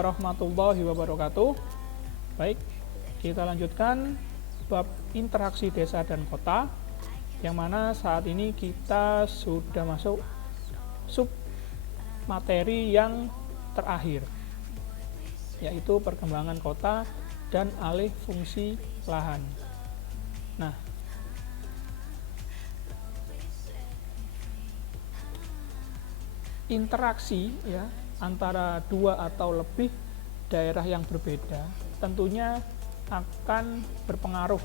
warahmatullahi wabarakatuh. Baik, kita lanjutkan bab interaksi desa dan kota, yang mana saat ini kita sudah masuk sub materi yang terakhir, yaitu perkembangan kota dan alih fungsi lahan. Nah, interaksi ya antara dua atau lebih daerah yang berbeda tentunya akan berpengaruh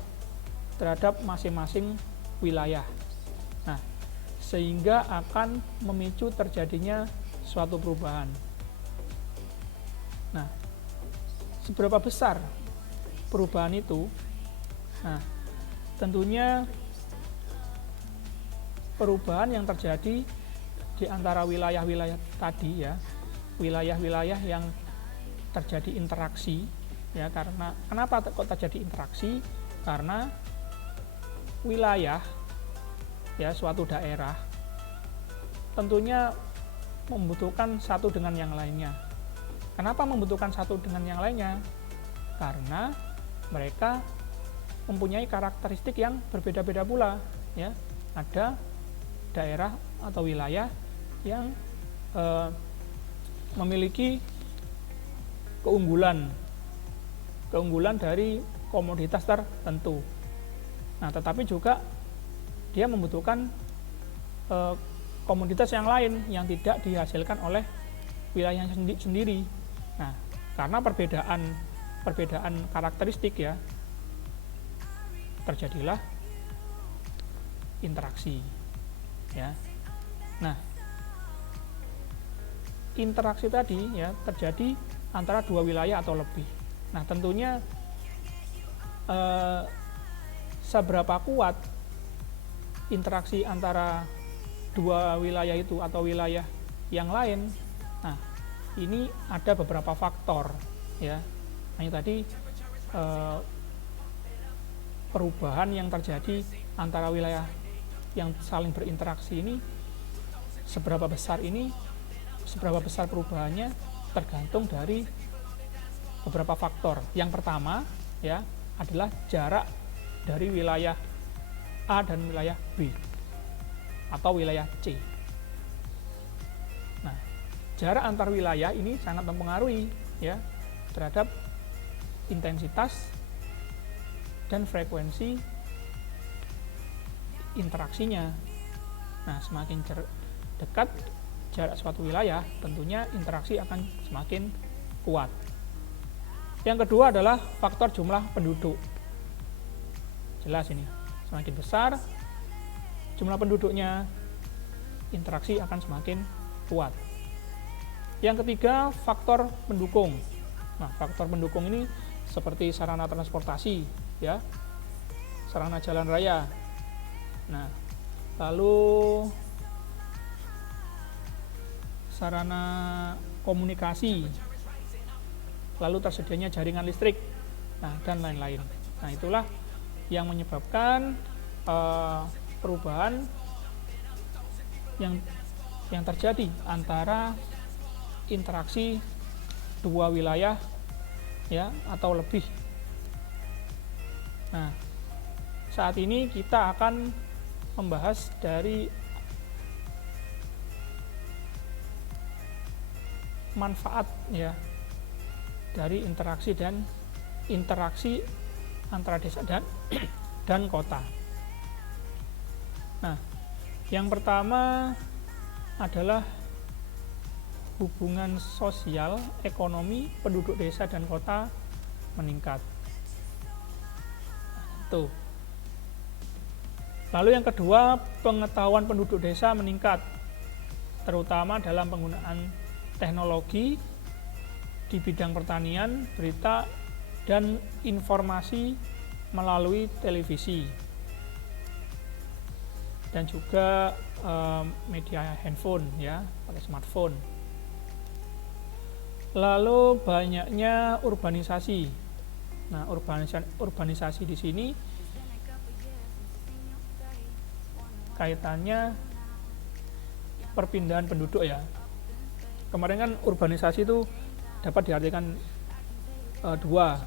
terhadap masing-masing wilayah. Nah, sehingga akan memicu terjadinya suatu perubahan. Nah, seberapa besar perubahan itu? Nah, tentunya perubahan yang terjadi di antara wilayah-wilayah tadi ya, wilayah-wilayah yang terjadi interaksi ya, karena kenapa kok terjadi interaksi? Karena wilayah ya, suatu daerah tentunya membutuhkan satu dengan yang lainnya. Kenapa membutuhkan satu dengan yang lainnya? Karena mereka mempunyai karakteristik yang berbeda-beda pula ya. Ada daerah atau wilayah yang memiliki keunggulan dari komoditas tertentu. Nah, tetapi juga dia membutuhkan komoditas yang lain yang tidak dihasilkan oleh wilayahnya sendiri. Nah, karena perbedaan karakteristik ya, terjadilah interaksi ya. Nah, interaksi tadi ya terjadi antara dua wilayah atau lebih. Nah, tentunya seberapa kuat interaksi antara dua wilayah itu atau wilayah yang lain. Nah, ini ada beberapa faktor ya. Nah, ini tadi perubahan yang terjadi antara wilayah yang saling berinteraksi ini, seberapa besar perubahannya tergantung dari beberapa faktor. Yang pertama ya adalah jarak dari wilayah A dan wilayah B atau wilayah C. Nah, jarak antar wilayah ini sangat mempengaruhi ya terhadap intensitas dan frekuensi interaksinya. Nah, semakin dekat jarak suatu wilayah, tentunya interaksi akan semakin kuat. Yang kedua adalah faktor jumlah penduduk. Jelas ini, semakin besar jumlah penduduknya, interaksi akan semakin kuat. Yang ketiga, faktor pendukung. Nah, faktor pendukung ini seperti sarana transportasi, ya, sarana jalan raya. Nah, lalu sarana komunikasi, lalu tersedianya jaringan listrik, nah, dan lain-lain. Nah, itulah yang menyebabkan perubahan yang terjadi antara interaksi dua wilayah ya atau lebih. Nah, saat ini kita akan membahas dari manfaat ya dari interaksi antara desa dan kota. Nah, yang pertama adalah hubungan sosial, ekonomi penduduk desa dan kota meningkat. Tuh. Lalu yang kedua, pengetahuan penduduk desa meningkat, terutama dalam penggunaan teknologi di bidang pertanian, berita, dan informasi melalui televisi, dan juga media handphone ya, pakai smartphone. Lalu banyaknya urbanisasi. Nah, urbanisasi di sini kaitannya perpindahan penduduk ya. Kemarin kan urbanisasi itu dapat diartikan dua,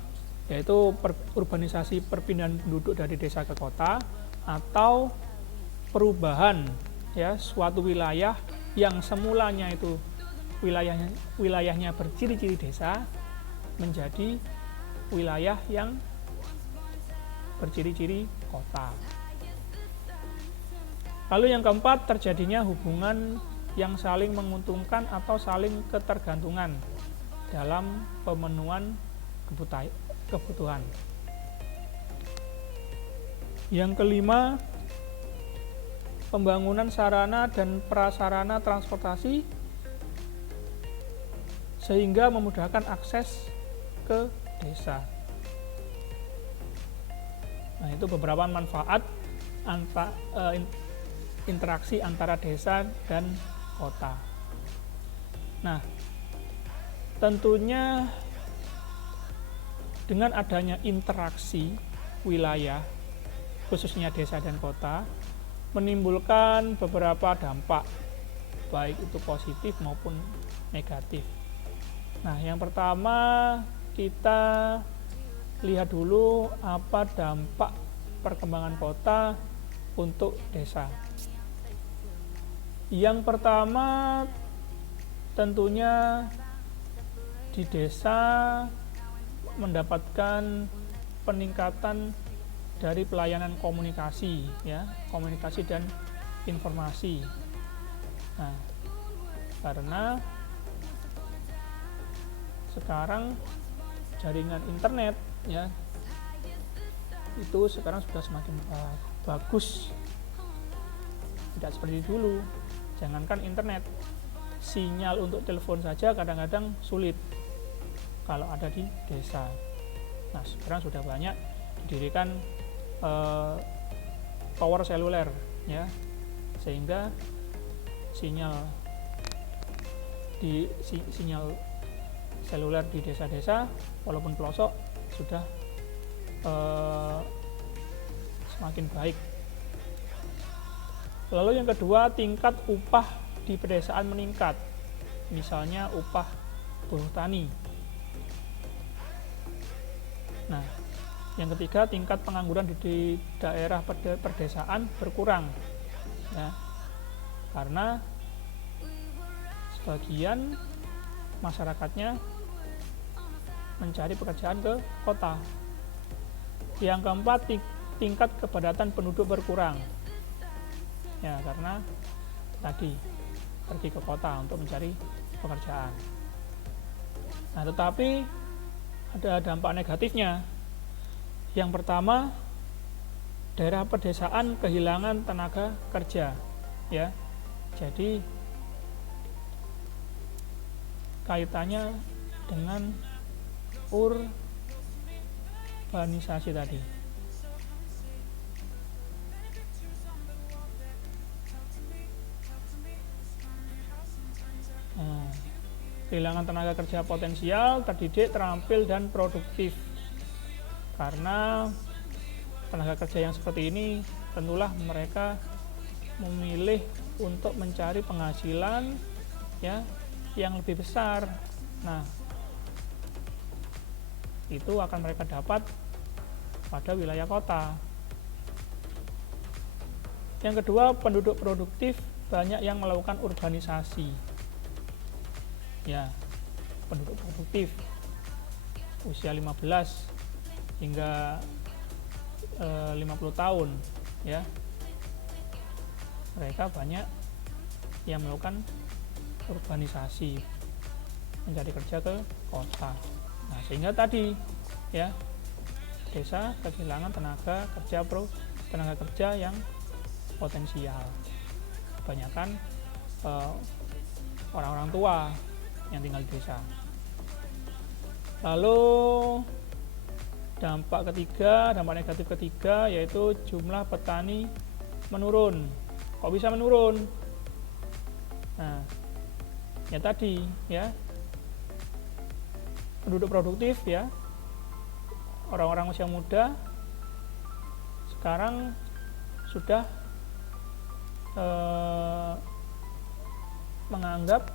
yaitu urbanisasi, perpindahan penduduk dari desa ke kota, atau perubahan ya suatu wilayah yang semulanya itu wilayahnya berciri-ciri desa menjadi wilayah yang berciri-ciri kota. Lalu yang keempat, terjadinya hubungan yang saling menguntungkan atau saling ketergantungan dalam pemenuhan kebutuhan. Yang kelima, pembangunan sarana dan prasarana transportasi sehingga memudahkan akses ke desa. Nah, itu beberapa manfaat interaksi antara desa dan kota. Nah, tentunya dengan adanya interaksi wilayah, khususnya desa dan kota, menimbulkan beberapa dampak, baik itu positif maupun negatif. Nah, yang pertama kita lihat dulu apa dampak perkembangan kota untuk desa. Yang pertama tentunya di desa mendapatkan peningkatan dari pelayanan komunikasi ya, komunikasi dan informasi. Nah, karena sekarang jaringan internet ya itu sekarang sudah semakin bagus, tidak seperti dulu. Jangankan internet, sinyal untuk telepon saja kadang-kadang sulit kalau ada di desa. Nah, sekarang sudah banyak didirikan tower seluler ya, sehingga sinyal seluler di desa-desa walaupun pelosok sudah semakin baik. Lalu yang kedua, tingkat upah di pedesaan meningkat, misalnya upah buruh tani. Nah, yang ketiga, tingkat pengangguran di daerah perdesaan berkurang ya, karena sebagian masyarakatnya mencari pekerjaan ke kota. Yang keempat, tingkat kepadatan penduduk berkurang ya, karena tadi pergi ke kota untuk mencari pekerjaan. Nah, tetapi ada dampak negatifnya. Yang pertama, daerah pedesaan kehilangan tenaga kerja ya. Jadi kaitannya dengan urbanisasi tadi. Nah, kehilangan tenaga kerja potensial, terdidik, terampil, dan produktif. Karena tenaga kerja yang seperti ini tentulah mereka memilih untuk mencari penghasilan ya yang lebih besar. Nah, itu akan mereka dapat pada wilayah kota. Yang kedua, penduduk produktif banyak yang melakukan urbanisasi ya, penduduk produktif usia 15 hingga 50 tahun ya, mereka banyak yang melakukan urbanisasi, mencari kerja ke kota. Nah, sehingga tadi ya, desa kehilangan tenaga kerja yang potensial, kebanyakan orang-orang tua yang tinggal di desa. Lalu dampak negatif ketiga yaitu jumlah petani menurun. Kok bisa menurun? Nah, ya tadi ya, penduduk produktif ya, orang-orang usia muda sekarang sudah menganggap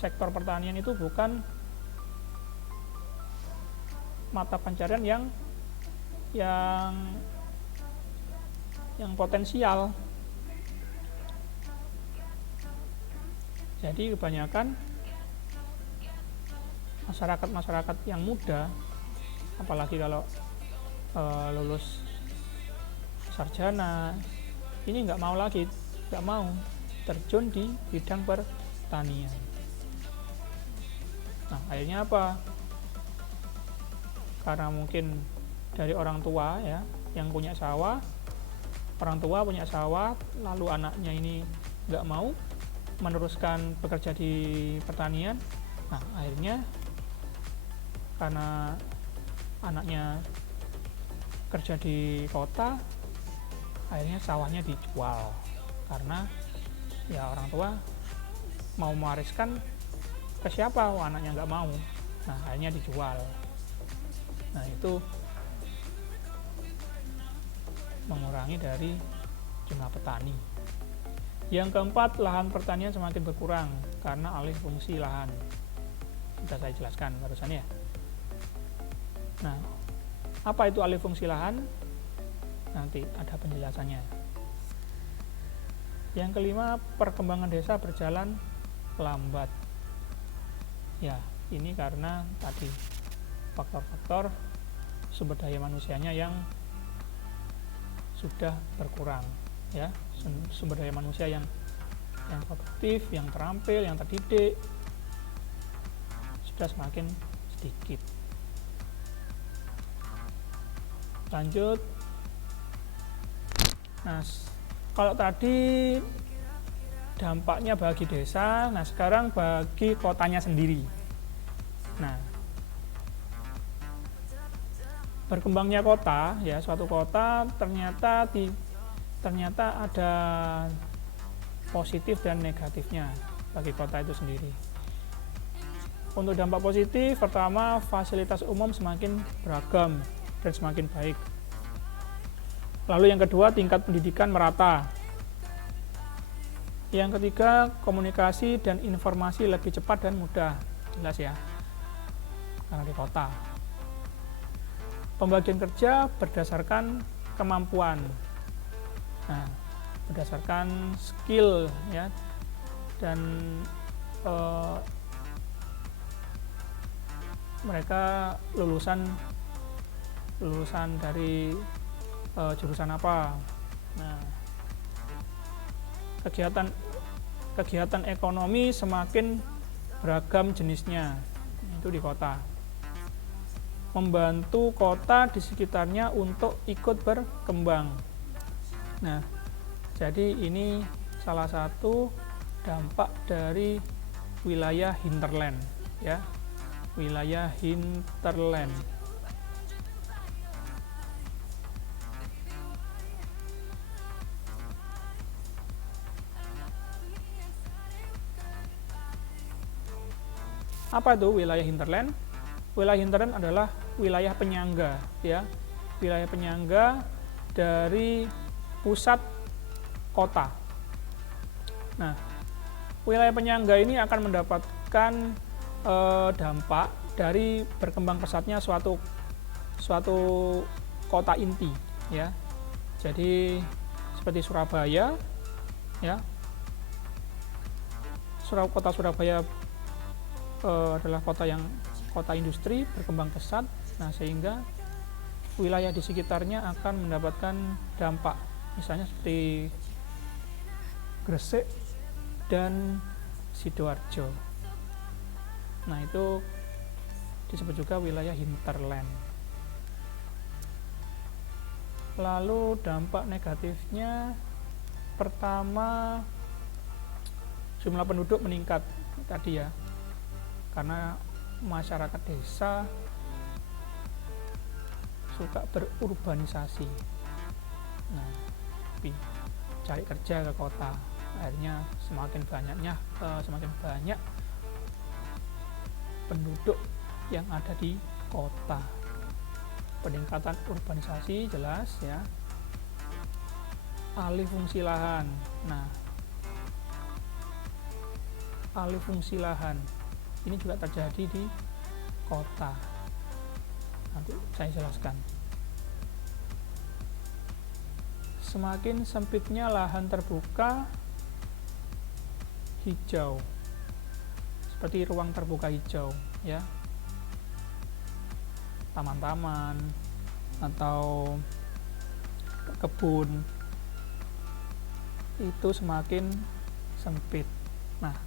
sektor pertanian itu bukan mata pencarian yang potensial. Jadi kebanyakan masyarakat yang muda, apalagi kalau lulus sarjana, ini nggak mau terjun di bidang pertanian. Nah, akhirnya apa? Karena mungkin dari orang tua ya yang punya sawah, orang tua punya sawah, lalu anaknya ini nggak mau meneruskan bekerja di pertanian. Nah, akhirnya karena anaknya kerja di kota, akhirnya sawahnya dijual karena ya orang tua mau mewariskan ke siapa, anaknya nggak mau. Nah, akhirnya dijual. Nah, itu mengurangi dari jumlah petani. Yang keempat, lahan pertanian semakin berkurang karena alih fungsi lahan. Sudah saya jelaskan barusan ya. Nah, apa itu alih fungsi lahan? Nanti ada penjelasannya. Yang kelima, perkembangan desa berjalan lambat. Ya, ini karena tadi faktor-faktor sumber daya manusianya yang sudah berkurang, ya, sumber daya manusia yang produktif, yang terampil, yang terdidik sudah semakin sedikit. Lanjut. Nah, kalau tadi dampaknya bagi desa, nah sekarang bagi kotanya sendiri. Nah, berkembangnya kota, ya, suatu kota ternyata ada positif dan negatifnya bagi kota itu sendiri. Untuk dampak positif, pertama, fasilitas umum semakin beragam dan semakin baik. Lalu yang kedua, tingkat pendidikan merata. Yang ketiga, komunikasi dan informasi lebih cepat dan mudah. Jelas ya, karena di kota. Pembagian kerja berdasarkan kemampuan. Nah, berdasarkan skill ya, dan mereka lulusan dari jurusan apa. Nah, kegiatan ekonomi semakin beragam jenisnya itu di kota, membantu kota di sekitarnya untuk ikut berkembang. Nah, jadi ini salah satu dampak dari wilayah hinterland ya, wilayah hinterland. Apa itu wilayah hinterland? Wilayah hinterland adalah wilayah penyangga ya, wilayah penyangga dari pusat kota. Nah, wilayah penyangga ini akan mendapatkan dampak dari berkembang pesatnya suatu kota inti ya. Jadi seperti Surabaya ya, kota Surabaya adalah kota industri berkembang pesat. Nah, sehingga wilayah di sekitarnya akan mendapatkan dampak, misalnya seperti Gresik dan Sidoarjo. Nah, itu disebut juga wilayah hinterland. Lalu dampak negatifnya, pertama, jumlah penduduk meningkat tadi ya, karena masyarakat desa suka berurbanisasi. Nah, cari kerja ke kota, akhirnya semakin banyak penduduk yang ada di kota. Peningkatan urbanisasi jelas ya. Alih fungsi lahan. Nah, alih fungsi lahan. Ini juga terjadi di kota. Nanti saya jelaskan. Semakin sempitnya lahan terbuka hijau, seperti ruang terbuka hijau, ya, taman-taman atau kebun, itu semakin sempit. Nah,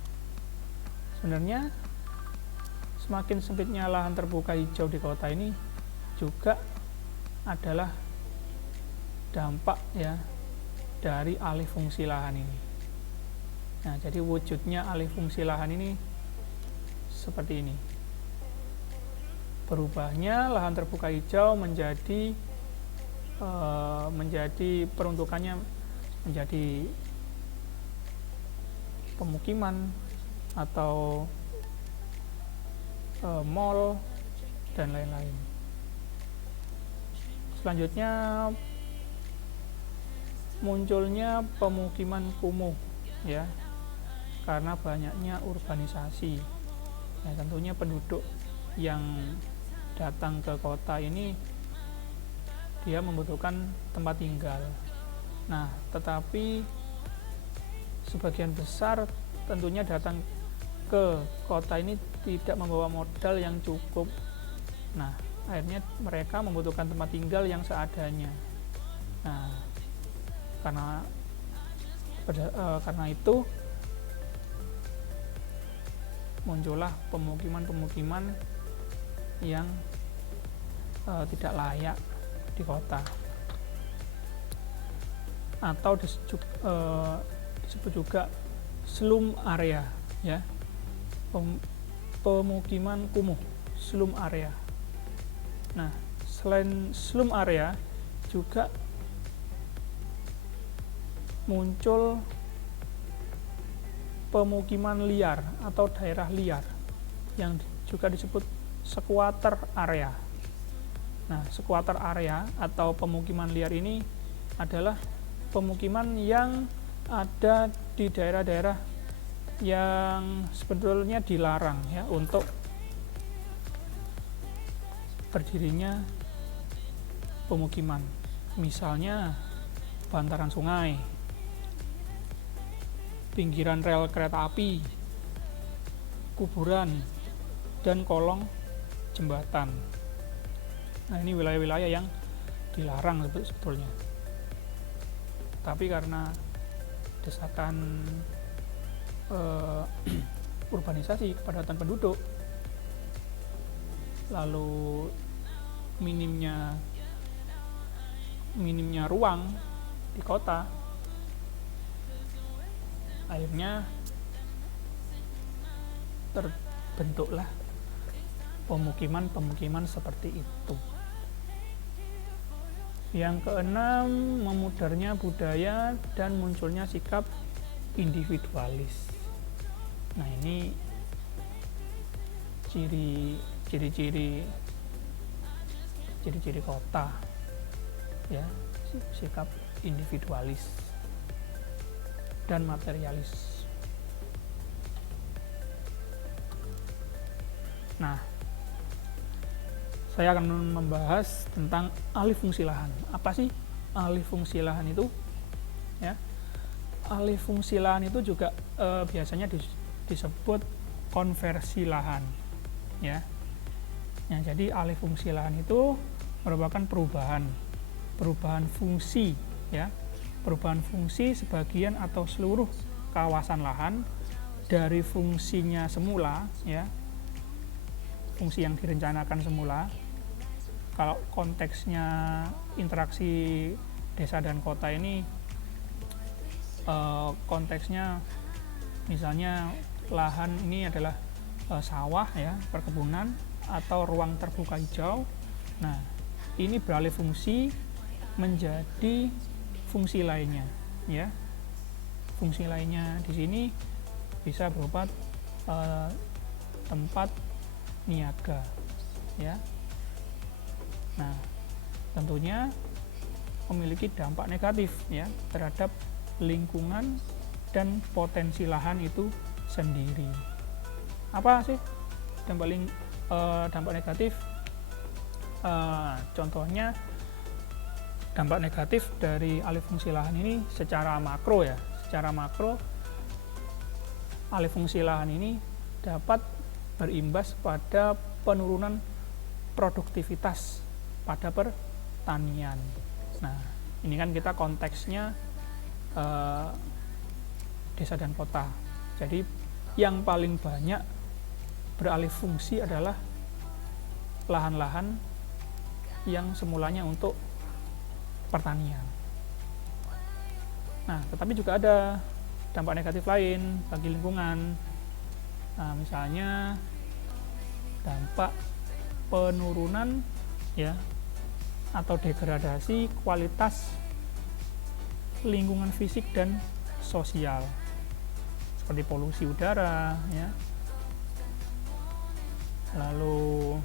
sebenarnya semakin sempitnya lahan terbuka hijau di kota ini juga adalah dampak, ya, dari alih fungsi lahan ini. Nah, jadi wujudnya alih fungsi lahan ini seperti ini. Berubahnya lahan terbuka hijau menjadi peruntukannya menjadi pemukiman atau mall dan lain-lain. Selanjutnya munculnya pemukiman kumuh, ya, karena banyaknya urbanisasi. Ya, tentunya penduduk yang datang ke kota ini dia membutuhkan tempat tinggal. Nah, tetapi sebagian besar tentunya datang ke kota ini tidak membawa modal yang cukup. Nah, akhirnya mereka membutuhkan tempat tinggal yang seadanya. Nah, karena itu muncullah pemukiman-pemukiman yang tidak layak di kota, atau disebut juga slum area, ya, pemukiman kumuh, slum area. Nah, selain slum area juga muncul pemukiman liar atau daerah liar yang juga disebut squatter area. Nah, squatter area atau pemukiman liar ini adalah pemukiman yang ada di daerah-daerah yang sebetulnya dilarang, ya, untuk berdirinya pemukiman. Misalnya bantaran sungai, pinggiran rel kereta api, kuburan, dan kolong jembatan. Nah, ini wilayah-wilayah yang dilarang sebetulnya. Tapi karena desakan urbanisasi, kepadatan penduduk, lalu minimnya ruang di kota, akhirnya terbentuklah pemukiman seperti itu. Yang keenam, memudarnya budaya dan munculnya sikap individualis. Nah, ini ciri-ciri kota, ya, sikap individualis dan materialis. Nah, saya akan membahas tentang alih fungsi lahan. Apa sih alih fungsi lahan itu? Ya, alih fungsi lahan itu juga biasanya disebut konversi lahan, ya. Ya, jadi alih fungsi lahan itu merupakan perubahan fungsi, ya, perubahan fungsi sebagian atau seluruh kawasan lahan dari fungsinya semula, ya, fungsi yang direncanakan semula. Kalau konteksnya interaksi desa dan kota ini, konteksnya misalnya lahan ini adalah sawah, ya, perkebunan atau ruang terbuka hijau. Nah, ini beralih fungsi menjadi fungsi lainnya, ya. Fungsi lainnya di sini bisa berupa tempat niaga, ya. Nah, tentunya memiliki dampak negatif, ya, terhadap lingkungan dan potensi lahan itu sendiri. Apa sih dampak negatif? Contohnya dampak negatif dari alih fungsi lahan ini secara makro ya. Secara makro, alih fungsi lahan ini dapat berimbas pada penurunan produktivitas pada pertanian. Nah, ini kan kita konteksnya desa dan kota. Jadi yang paling banyak beralih fungsi adalah lahan-lahan yang semulanya untuk pertanian. Nah, tetapi juga ada dampak negatif lain bagi lingkungan. Nah, misalnya dampak penurunan ya atau degradasi kualitas lingkungan fisik dan sosial, seperti polusi udara ya. Lalu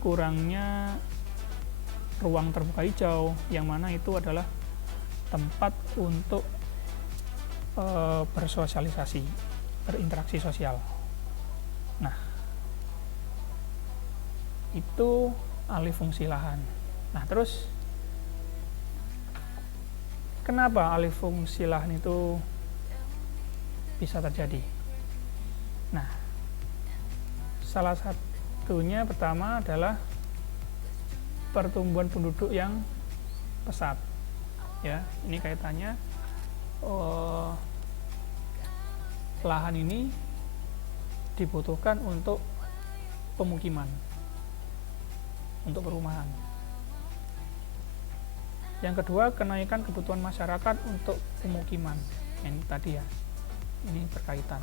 kurangnya ruang terbuka hijau, yang mana itu adalah tempat untuk bersosialisasi, berinteraksi sosial. Nah, itu alih fungsi lahan. Nah, terus kenapa alih fungsi lahan itu bisa terjadi? Nah, salah satunya pertama adalah pertumbuhan penduduk yang pesat ya. Ini kaitannya lahan ini dibutuhkan untuk pemukiman, untuk perumahan. Yang kedua, kenaikan kebutuhan masyarakat untuk pemukiman. Ini tadi ya, ini berkaitan.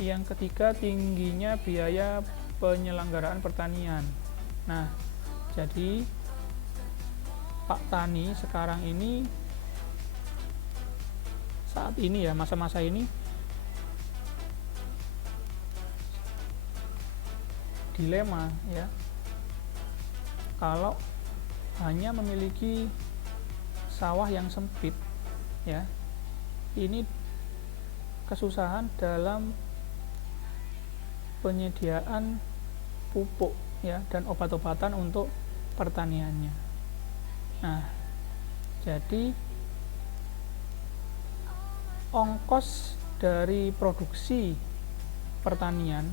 Yang ketiga, tingginya biaya penyelenggaraan pertanian. Nah, jadi Pak Tani sekarang ini, saat ini ya, masa-masa ini dilema ya, kalau hanya memiliki sawah yang sempit ya, ini kesusahan dalam penyediaan pupuk ya dan obat-obatan untuk pertaniannya. Nah, jadi ongkos dari produksi pertanian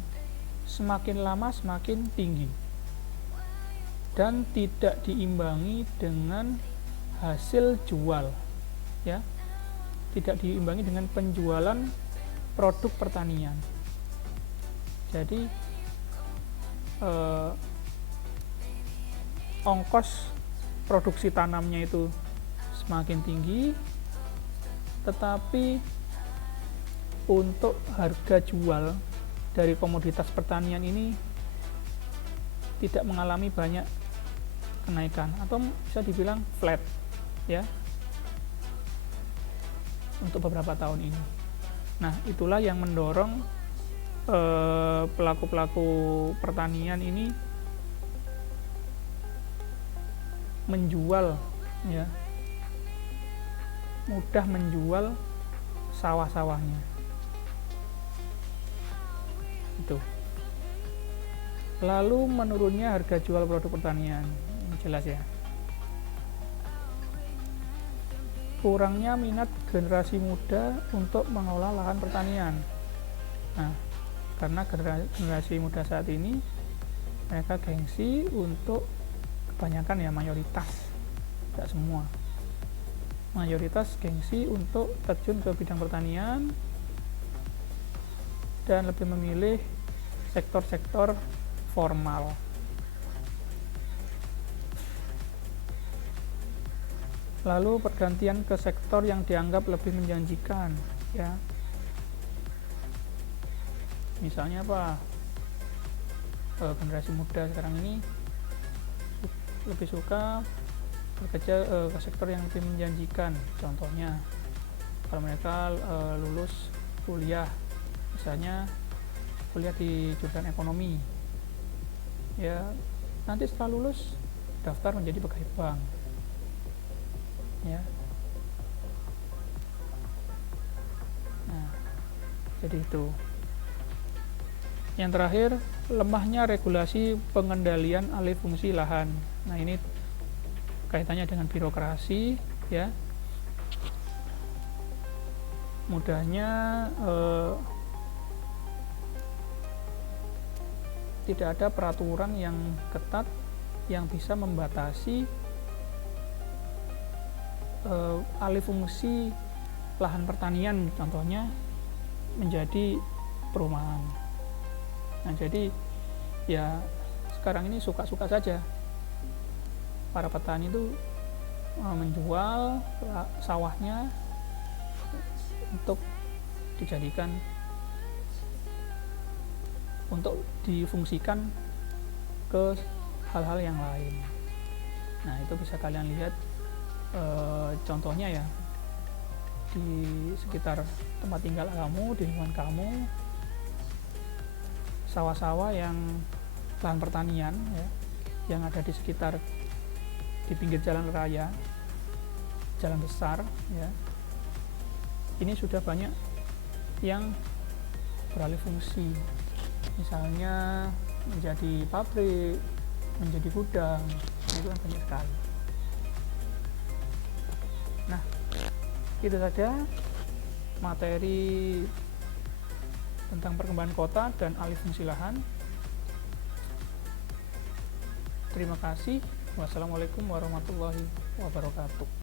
semakin lama semakin tinggi dan tidak diimbangi dengan hasil jual ya, tidak diimbangi dengan penjualan produk pertanian. Jadi ongkos produksi tanamnya itu semakin tinggi, tetapi untuk harga jual dari komoditas pertanian ini tidak mengalami banyak kenaikan atau bisa dibilang flat ya untuk beberapa tahun ini. Nah, itulah yang mendorong pelaku-pelaku pertanian ini menjual ya, mudah menjual sawah-sawahnya itu. Lalu menurunnya harga jual produk pertanian, ini jelas ya. Kurangnya minat generasi muda untuk mengolah lahan pertanian. Nah, karena generasi muda saat ini mereka gengsi untuk, kebanyakan ya, mayoritas, tidak semua, mayoritas gengsi untuk terjun ke bidang pertanian dan lebih memilih sektor-sektor formal. Lalu pergantian ke sektor yang dianggap lebih menjanjikan ya. Misalnya apa? Generasi muda sekarang ini lebih suka bekerja ke sektor yang lebih menjanjikan. Contohnya, kalau mereka lulus kuliah, misalnya kuliah di jurusan ekonomi, ya nanti setelah lulus daftar menjadi pegawai bank. ya. Nah, jadi itu. Yang terakhir, lemahnya regulasi pengendalian alih fungsi lahan. Nah, ini kaitannya dengan birokrasi, ya. Mudahnya tidak ada peraturan yang ketat yang bisa membatasi alih fungsi lahan pertanian, contohnya menjadi perumahan. Nah, jadi ya sekarang ini suka-suka saja para petani itu menjual sawahnya untuk dijadikan, untuk difungsikan ke hal-hal yang lain. Nah, itu bisa kalian lihat contohnya ya di sekitar tempat tinggal kamu, di lingkungan kamu, sawah-sawah yang lahan pertanian ya, yang ada di sekitar, di pinggir jalan raya, jalan besar ya, ini sudah banyak yang beralih fungsi, misalnya menjadi pabrik, menjadi gudang. Nah, itu kan banyak sekali. Nah, itu saja materi tentang perkembangan kota dan alih fungsi lahan. Terima kasih. Wassalamualaikum warahmatullahi wabarakatuh.